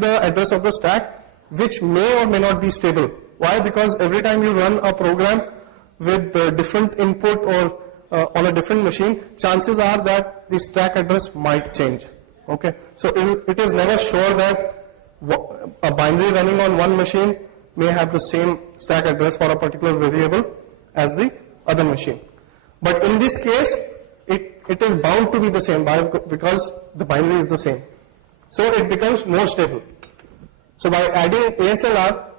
the address of the stack, which may or may not be stable. Why? Because every time you run a program with different input or on a different machine, chances are that the stack address might change. Okay, so it is never sure that a binary running on one machine may have the same stack address for a particular variable as the other machine. But in this case, it is bound to be the same because the binary is the same. So it becomes more stable. So by adding ASLR,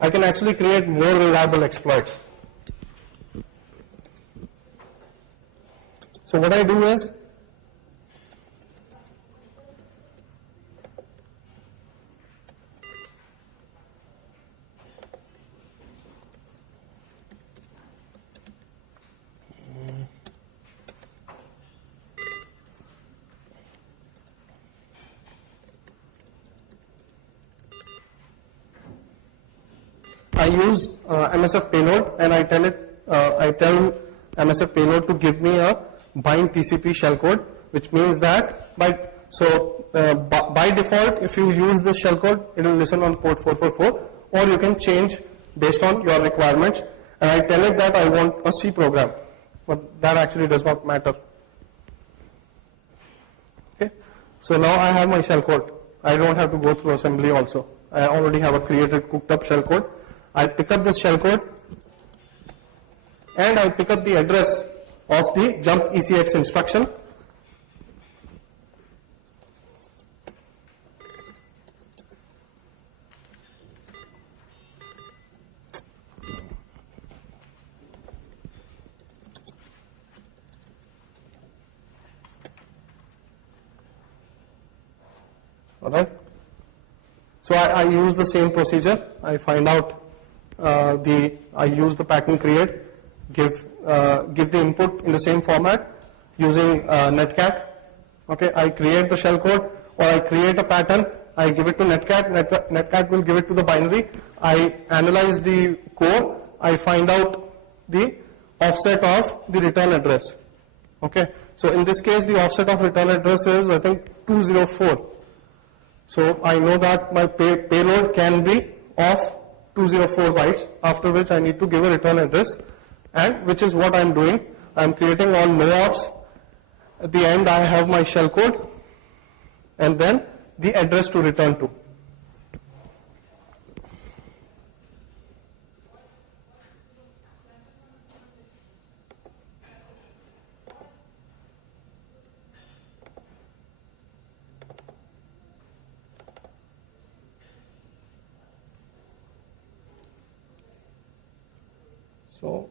I can actually create more reliable exploits. So what I do is, I use MSF payload, and I tell MSF payload to give me a bind TCP shellcode, which means that by default, if you use this shellcode, it will listen on port 444, or you can change based on your requirements. And I tell it that I want a C program, but that actually does not matter. Okay, so now I have my shellcode. I don't have to go through assembly also. I already have a created cooked up shellcode. I pick up this shellcode and I pick up the address of the jump ECX instruction. Alright. So I use the same procedure. I find out I use the pattern create, give the input in the same format using netcat. Okay, I create the shellcode, or I create a pattern, I give it to netcat, netcat will give it to the binary, I analyze the core, I find out the offset of the return address. Okay, so in this case the offset of return address is, I think, 204. So I know that my payload can be of 204 bytes, after which I need to give a return address, and which is what I'm doing. I'm creating all no ops. At the end I have my shellcode and then the address to return to. So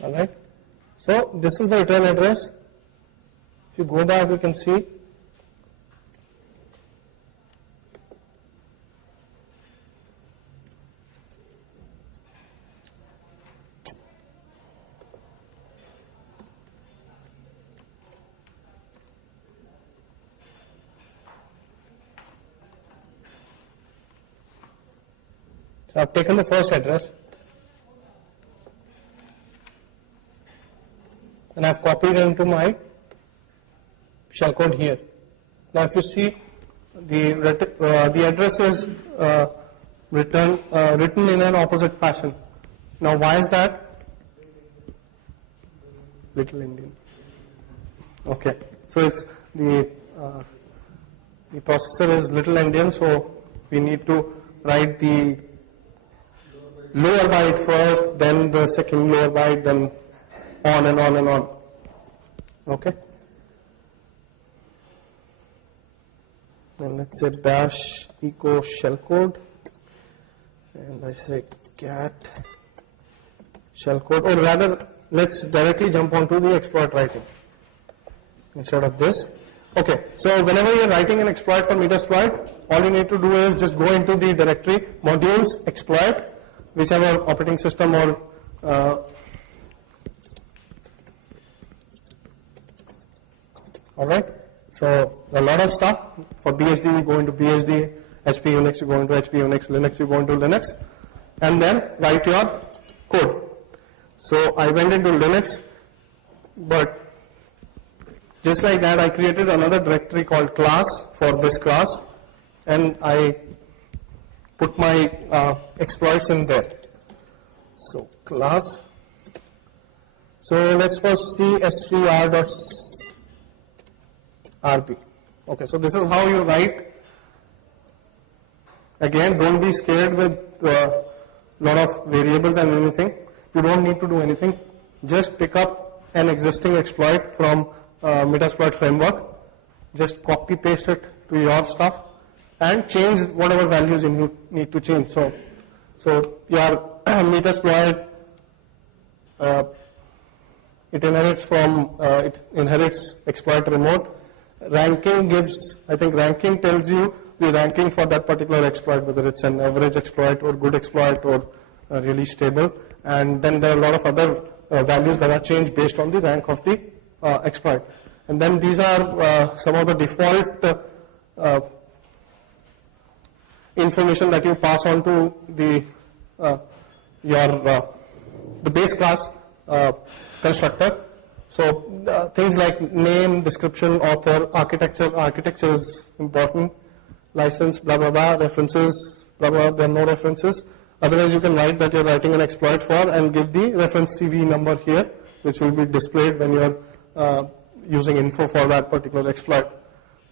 all right. So this is the return address. If you go back, you can see so I've taken the first address and I've copied it into my shellcode here. Now if you see, the address is written in an opposite fashion. Now why is that? Little Indian. Okay, so it's the processor is Little Indian, so we need to write the lower byte first, then the second lower byte, then on and on and on. Okay. And let's say bash echo shellcode, and I say cat shellcode, or rather let's directly jump onto the exploit writing instead of this. Okay, so whenever you're writing an exploit for Metasploit, all you need to do is just go into the directory modules exploit, whichever operating system or Alright, so a lot of stuff. For BSD you go into BSD, HP Unix you go into HP Unix, Linux you go into Linux, and then write your code. So I went into Linux, but just like that I created another directory called class for this class, and I put my exploits in there. So class. So let's first see svr.rb. Okay, so this is how you write. Again, don't be scared with a lot of variables and anything. You don't need to do anything. Just pick up an existing exploit from Metasploit framework. Just copy paste it to your stuff and change whatever values you need to change. So your Metasploit it inherits exploit remote. Ranking gives, I think ranking tells you the ranking for that particular exploit, whether it's an average exploit or good exploit or really stable. And then there are a lot of other values that are changed based on the rank of the exploit. And then these are some of the default information that you pass on to the base class constructor. So things like name, description, author, architecture is important, license, blah blah blah, references, blah blah, there are no references. Otherwise you can write that you're writing an exploit for and give the reference CV number here, which will be displayed when you're using info for that particular exploit.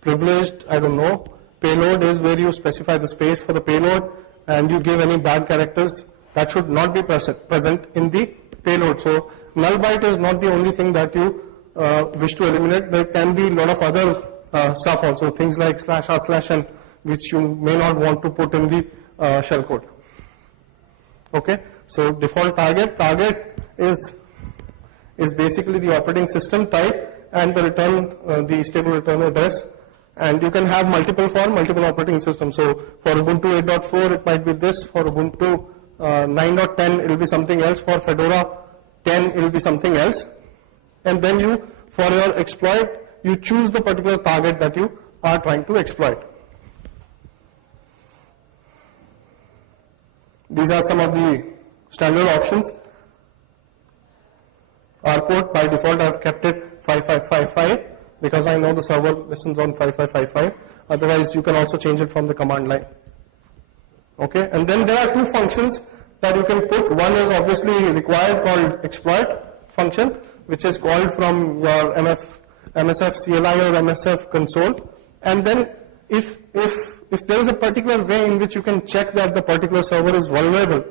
Privileged, I don't know. Payload is where you specify the space for the payload and you give any bad characters that should not be present in the payload. So null byte is not the only thing that you wish to eliminate. There can be a lot of other stuff also, things like /r/n, which you may not want to put in the shellcode. Okay, so default target is basically the operating system type and the return, the stable return address. And you can have multiple operating systems. So for Ubuntu 8.4 it might be this, for Ubuntu 9.10 it will be something else, for Fedora 10 it will be something else. And then you, for your exploit, you choose the particular target that you are trying to exploit. These are some of the standard options. Our port by default I have kept it 5555 because I know the server listens on 5555. Otherwise you can also change it from the command line. Okay, and then there are two functions that you can put. One is obviously required called exploit function, which is called from your MSF CLI or MSF console. And then if there is a particular way in which you can check that the particular server is vulnerable,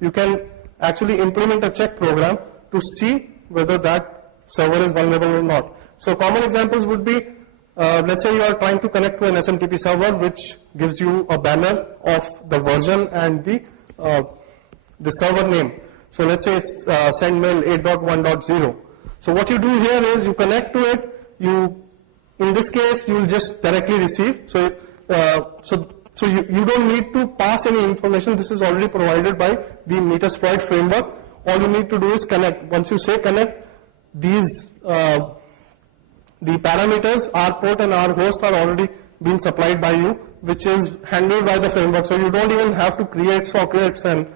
you can actually implement a check program to see whether that server is vulnerable or not. So common examples would be, let's say you are trying to connect to an SMTP server which gives you a banner of the version and the server name. So let's say it's sendmail 8.1.0. So what you do here is you connect to it. In this case, you will just directly receive. So you don't need to pass any information. This is already provided by the Metasploit framework. All you need to do is connect. Once you say connect, these the parameters R port and R host are already being supplied by you, which is handled by the framework. So you don't even have to create sockets and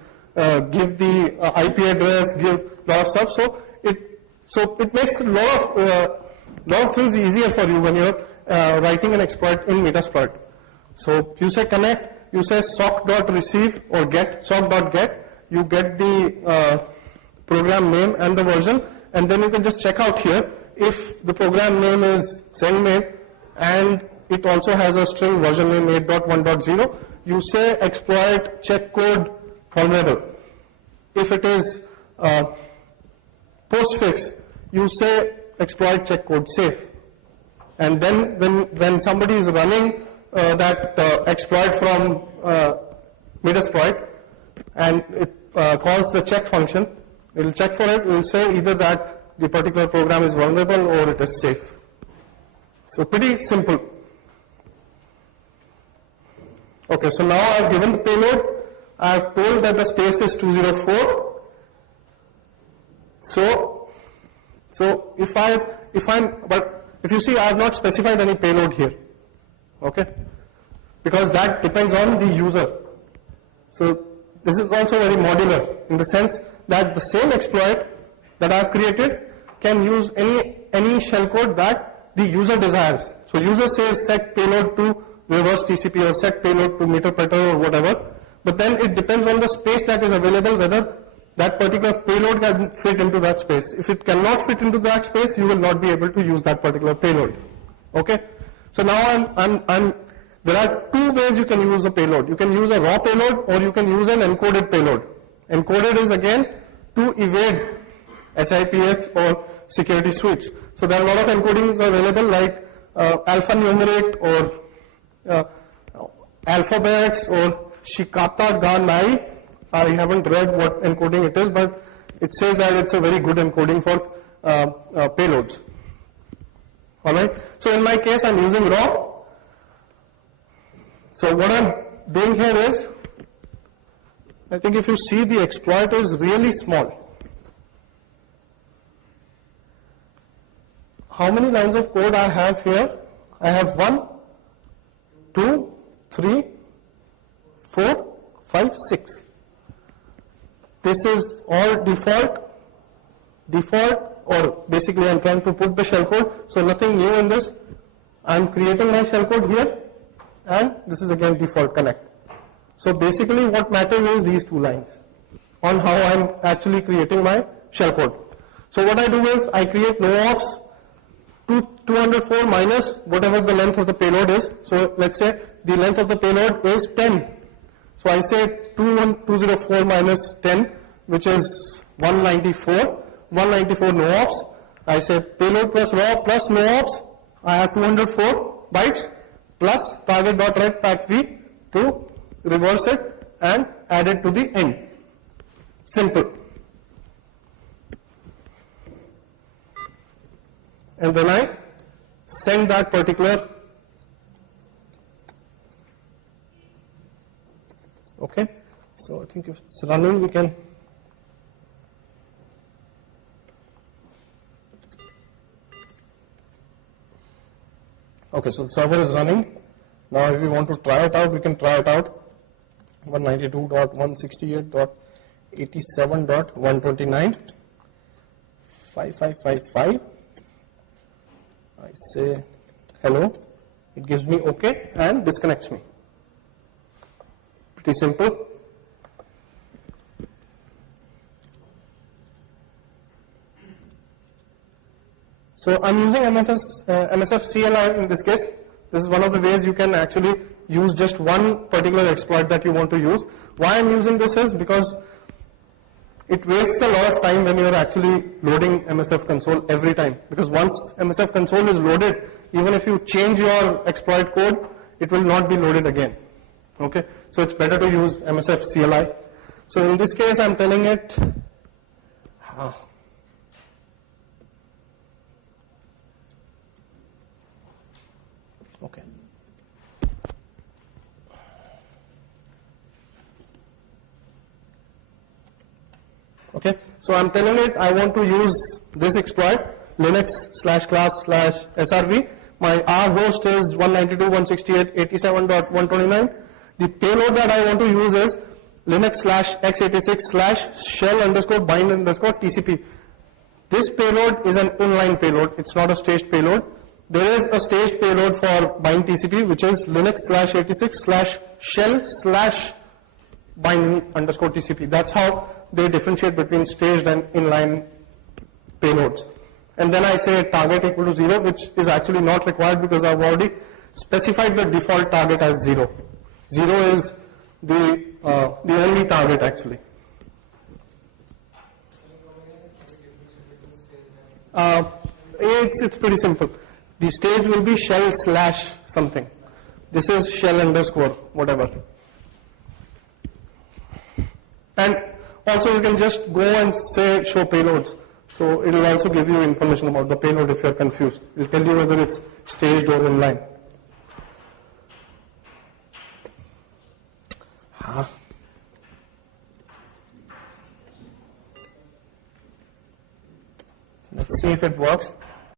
give the IP address, give a lot of stuff. So it makes a lot of things easier for you when you're writing an exploit in Metasploit. So you say connect, you say sock.receive or get, sock.get, you get the program name and the version, and then you can just check out here if the program name is sendmail and it also has a string version name 8.1.0, you say exploit check code vulnerable. If it is postfix, you say exploit check code safe. And then when somebody is running that exploit from Metasploit and it calls the check function, it will check for it, it will say either that the particular program is vulnerable or it is safe. So pretty simple. Okay, so now I have given the payload. I have told that the space is 204. So if If you see, I have not specified any payload here, okay, because that depends on the user. So this is also very modular in the sense that the same exploit that I have created can use any shellcode that the user desires. So user says set payload to reverse TCP or set payload to meter pattern or whatever, but then it depends on the space that is available whether that particular payload can fit into that space. If it cannot fit into that space, you will not be able to use that particular payload. Okay? So now there are two ways you can use a payload. You can use a raw payload or you can use an encoded payload. Encoded is again to evade HIPS or security switch. So there are a lot of encodings available like alphanumeric or alphabets or Shikata Ga Nai. I haven't read what encoding it is, but it says that it's a very good encoding for payloads. Alright, so in my case I'm using raw. So what I'm doing here is, I think if you see, the exploit is really small. How many lines of code I have here? I have 1, 2, 3, 4, 5, 6. This is all default, or basically I'm trying to put the shellcode, so nothing new in this. I'm creating my shellcode here, and this is again default connect. So basically what matters is these two lines on how I'm actually creating my shellcode. So what I do is I create no ops 204 minus whatever the length of the payload is. So let's say the length of the payload is 10. So I say 204 minus 10, which is 194. 194 no ops. I say payload plus raw plus no ops. I have 204 bytes plus target.write path v to reverse it and add it to the end. Simple. And then I send that particular. Okay, so I think if it's running, we can. Okay, so the server is running. Now if we want to try it out, we can try it out. 192.168.87.129 5555. I say hello, it gives me OK and disconnects me. Pretty simple. So I'm using MSF CLI in this case. This is one of the ways you can actually use just one particular exploit that you want to use. Why I'm using this is because it wastes a lot of time when you're actually loading MSF console every time. Because once MSF console is loaded, even if you change your exploit code, it will not be loaded again. Okay, so it's better to use MSF CLI. So in this case, I'm telling it. Okay. Okay, so I'm telling it I want to use this exploit, Linux/class/srv. My R host is 192.168.87.129. The payload that I want to use is Linux/x86/shell_bind_TCP. This payload is an inline payload. It's not a staged payload. There is a staged payload for bind TCP, which is Linux/86/shell/bind_TCP. That's how they differentiate between staged and inline payloads. And then I say target equal to 0, which is actually not required because I've already specified the default target as 0. 0 is the only target actually. It's pretty simple. The stage will be shell/something. This is shell_whatever. And also you can just go and say show payloads. So it will also give you information about the payload if you are confused. It will tell you whether it's staged or inline. Let's see if it works.